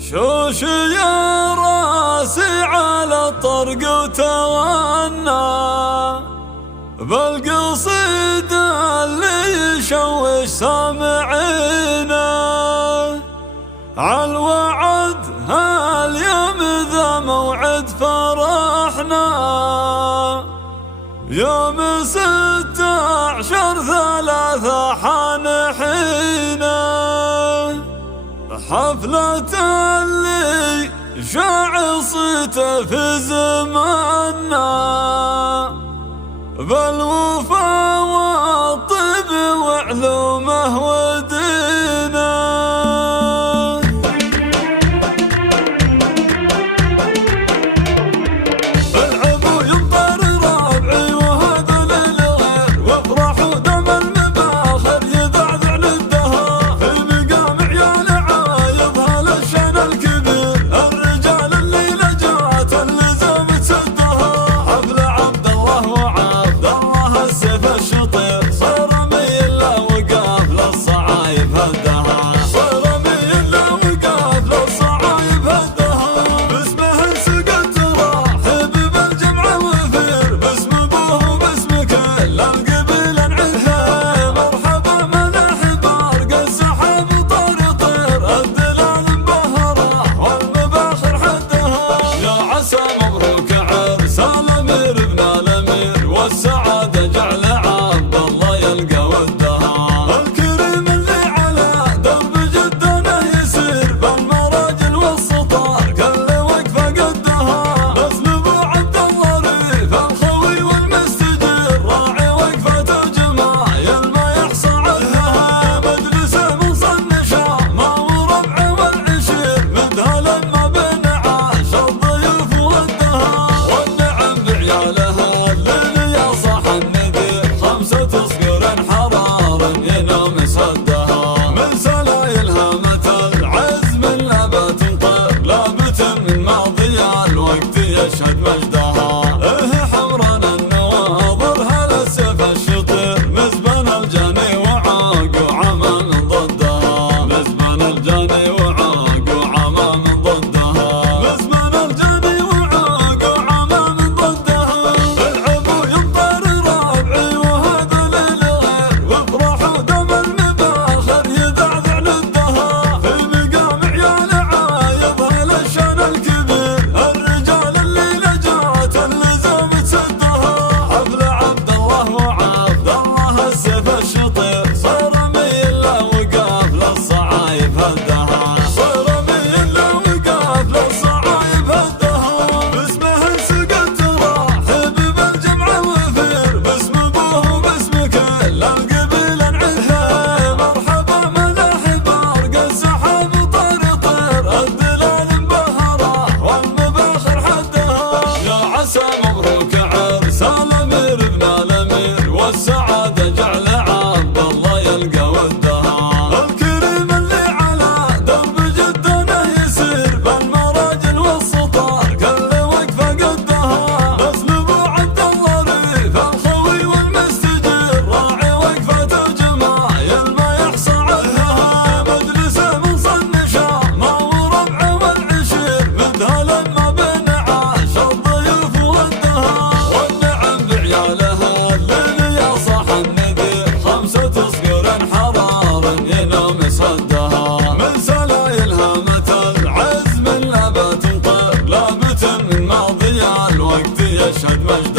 شوش يا راسي على الطرق وتغنى بالقصيد اللي يشوش سامعينا عالوعد هاليوم ذا موعد فرحنا يوم 16/3 حانحينا حفلة اللي شاع صيته في زماننا بالوفا والطب وعلومه ودينا العبوا يمطر ربعي وهذا للغير وافرحوا دم المباخر يذعذع للدهر في مقام عيال عايضها للشان الكبير الرجال الليلة جات اللزوم تسدها حفل عبد الله وعبد الله السيف الشطير صار ميل له وقاف للصعايب هدها صار ميل له وقاف للصعايب هدها باسمه انسقت راحب بالجمع وفير باسم ابوه وباسم كل القبيل انعها مرحبا ملاح بارق السحاب طير الدلال مبهره والمباخر حدها يا عسى مبروك عرس الامير ابن الامير والسعاده جعل عبد الله يلقى ودها الكريم اللي على درب جدنا يسير بالمراجل والسطار كل وقفه قدها اسلوب عبد الله ريف الخوي والمستجير راعي وقفه جمايل ما يحصى عنها مجلسه مصنشة ما وربعه والعشير مدها لما بين عاش الضيوف ودها والنعم بعيالها الليل يا صاح النذير 5 صقر حرار ينام سدها من سلايلها متى العزم لا تنطر لابت من ماضي الوقت يشهد مجدها حمران النواظر هلا السيف الشطير مزبن الجاني وعاق وعمى من ضدها مزبن الجاني وعاق وعمى من ضدها مزبن الجاني وعاق وعمى من ضدها العبوا يمطر ربعي وهذا للغير وافرحوا دم المباخر يذعذع للدهر في مقام عيال عايضها للشان الكبير الرجال الليلة جات اللزوم تسدها حفل عبد الله وعبد الله السيف الشطير صار ميل له وقاف للصعايب هدها صار ميل له وقاف للصعايب هدها باسمه انسقت راحب بالجمع وفير باسم ابوه وباسم كل القبيل انعها مرحبا ملاح بارق السحاب طير الدلال مبهره والمباخر حدها يا عسى مبروك عرس الامير ابن الامير والسعاده جعل عبد الله يلقى ودها الكريم اللي على درب جدنا يسير بالمراجل والسطار كل وقفه قدها اسلوب عبد الله ريف الخوي والمستجير راعي وقفه جمايل ما يحصى عنها مجلسه مصنشة ما وربعه والعشير مدها لما بين عاش الضيوف ودها والنعم بعيالها الليل يا صاح النذير 5 صقر حرار ينام سدها من سلايلها متى العزم لا تنطر لابت من ماضي الوقت يشهد مجدها